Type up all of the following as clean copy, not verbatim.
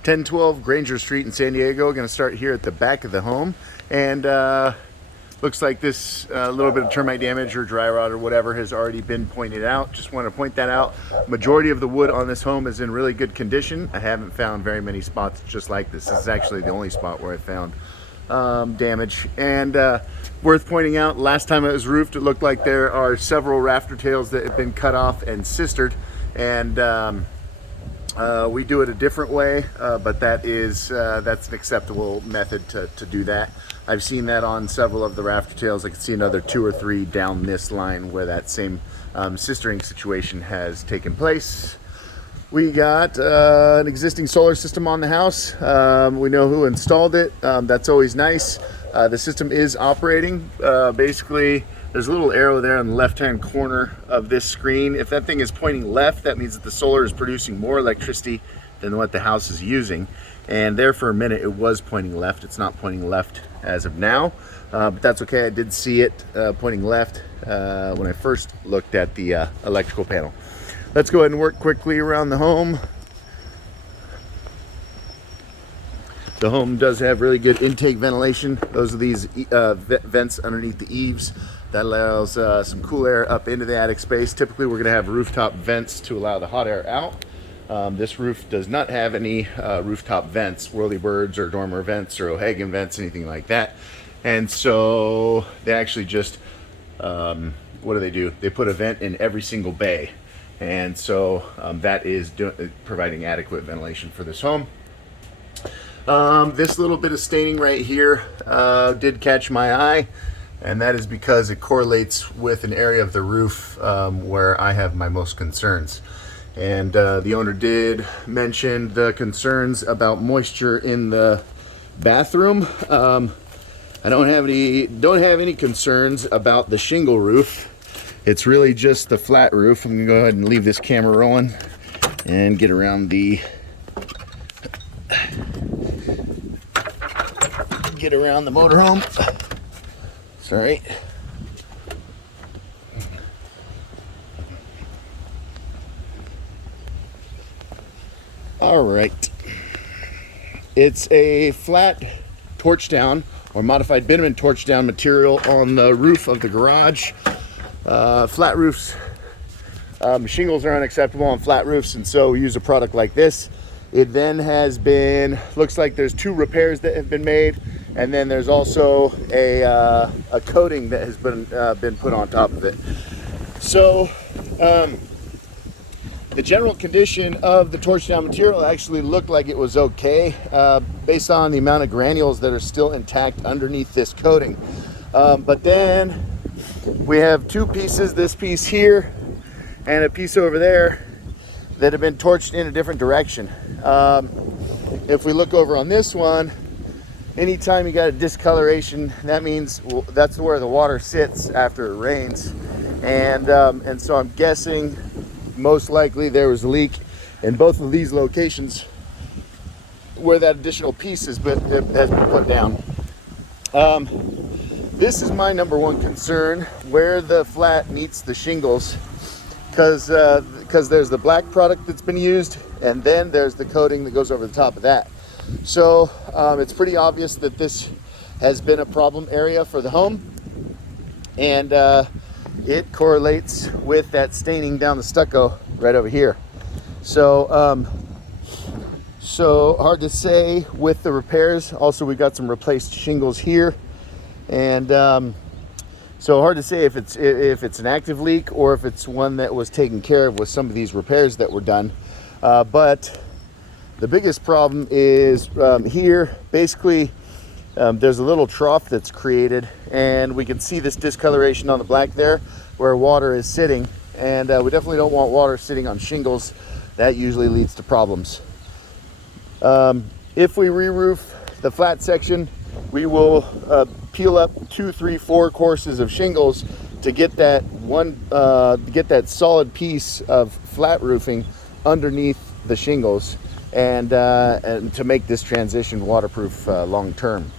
1012 Granger Street in San Diego. Going to start here at the back of the home, and looks like this little bit of termite damage or dry rot or whatever has already been pointed out. Just want to point that out. Majority of the wood on this home is in really good condition. I haven't found very many spots just like this. This is actually the only spot where I found damage. And worth pointing out, last time it was roofed, it looked like there are several rafter tails that have been cut off and sistered, and we do it a different way, but that's an acceptable method to do that. I've seen that on several of the rafter tails. I can see another 2 or 3 down this line where that same sistering situation has taken place. We got an existing solar system on the house. We know who installed it. That's always nice. The system is operating. Basically, there's a little arrow there on the left-hand corner of this screen. If that thing is pointing left, that means that the solar is producing more electricity than what the house is using. And there for a minute, it was pointing left. It's not pointing left as of now, but that's okay. I did see it pointing left when I first looked at the electrical panel. Let's go ahead and work quickly around the home. The home does have really good intake ventilation. Those are these vents underneath the eaves. That allows some cool air up into the attic space. Typically, we're gonna have rooftop vents to allow the hot air out. This roof does not have any rooftop vents, whirlybirds or dormer vents or O'Hagan vents, anything like that. And so they actually just, what do? They put a vent in every single bay. And so that is providing adequate ventilation for this home. This little bit of staining right here did catch my eye, and that is because it correlates with an area of the roof where I have my most concerns. And the owner did mention the concerns about moisture in the bathroom. I don't have any concerns about the shingle roof. It's really just the flat roof. I'm gonna go ahead and leave this camera rolling and get around the motorhome. Sorry. All right. It's a flat torch down or modified bitumen torch down material on the roof of the garage. Flat roofs, shingles are unacceptable on flat roofs, and so we use a product like this. It then has been, looks like there's 2 repairs that have been made, and then there's also a coating that has been put on top of it. So the general condition of the torch down material actually looked like it was okay, based on the amount of granules that are still intact underneath this coating. But then we have 2 pieces, this piece here and a piece over there, that have been torched in a different direction. If we look over on this one, anytime you got a discoloration, that means that's where the water sits after it rains. And so I'm guessing most likely there was a leak in both of these locations where that additional piece has been put down. This is my number one concern, where the flat meets the shingles, because there's the black product that's been used, and then there's the coating that goes over the top of that. So it's pretty obvious that this has been a problem area for the home, and it correlates with that staining down the stucco right over here. So so hard to say with the repairs. Also, we got some replaced shingles here, and so hard to say if it's an active leak or if it's one that was taken care of with some of these repairs that were done. But the biggest problem is here. Basically, there's a little trough that's created, and we can see this discoloration on the black there where water is sitting, and we definitely don't want water sitting on shingles. That usually leads to problems. If we re-roof the flat section, we will peel up 2, 3, 4 courses of shingles to get that solid piece of flat roofing underneath the shingles, and to make this transition waterproof long term.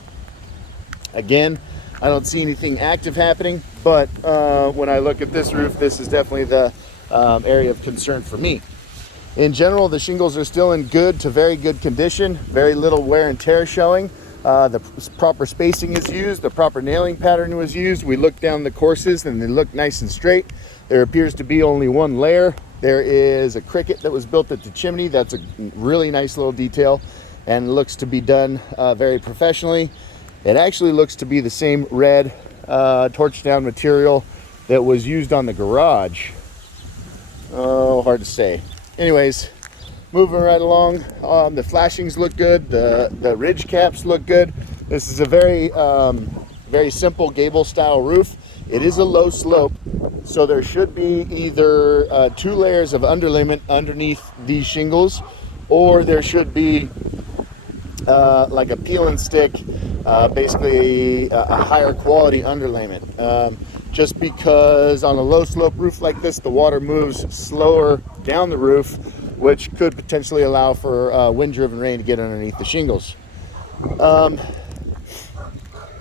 Again, I don't see anything active happening, but when I look at this roof, this is definitely the area of concern for me. In general, the shingles are still in good to very good condition, very little wear and tear showing. The proper spacing is used, the proper nailing pattern was used. We looked down the courses and they look nice and straight. There appears to be only one layer. There is a cricket that was built at the chimney. That's a really nice little detail and looks to be done very professionally. It actually looks to be the same red torch down material that was used on the garage. Oh, hard to say. Anyways, moving right along, the flashings look good, the ridge caps look good. This is a very simple gable style roof. It is a low slope, so there should be either 2 layers of underlayment underneath these shingles, or there should be like a peel and stick, basically a higher quality underlayment. Just because on a low slope roof like this, the water moves slower down the roof, which could potentially allow for wind driven rain to get underneath the shingles.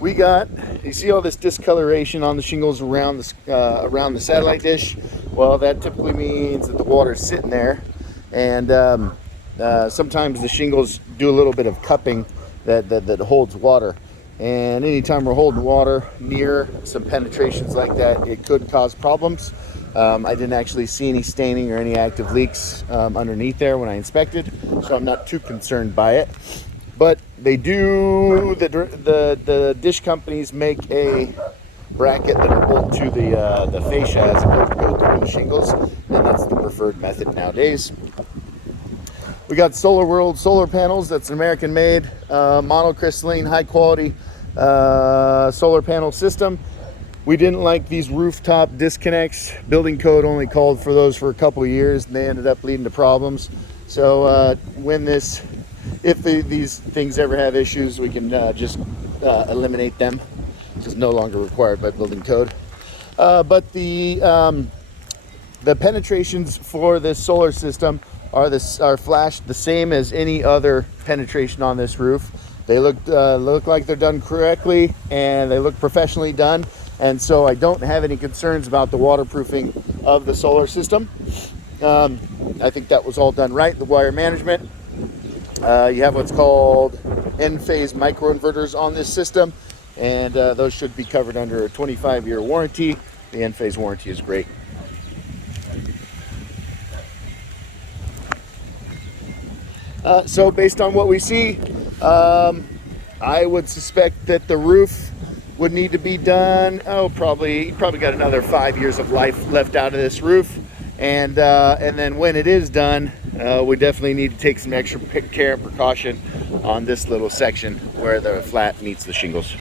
You see all this discoloration on the shingles around the satellite dish? Well, that typically means that the water's sitting there, and sometimes the shingles do a little bit of cupping that holds water. And anytime we're holding water near some penetrations like that, it could cause problems. I didn't actually see any staining or any active leaks underneath there when I inspected, so I'm not too concerned by it. But they do, the dish companies make a bracket that will bolt to the fascia as opposed to go through the shingles, and that's the preferred method nowadays. We got Solar World solar panels. That's an American made monocrystalline high quality solar panel system. We didn't like these rooftop disconnects. Building code only called for those for a couple of years, and they ended up leading to problems. So if these things ever have issues, we can just eliminate them. It's no longer required by building code. But the penetrations for this solar system are flashed the same as any other penetration on this roof. They look like they're done correctly, and they look professionally done. And so I don't have any concerns about the waterproofing of the solar system. I think that was all done right. The wire management. You have what's called N-phase microinverters on this system, and those should be covered under a 25-year warranty. The N-phase warranty is great. So based on what we see, I would suspect that the roof would need to be done. Probably got another 5 years of life left out of this roof, and then when it is done, we definitely need to take some extra care and precaution on this little section where the flat meets the shingles.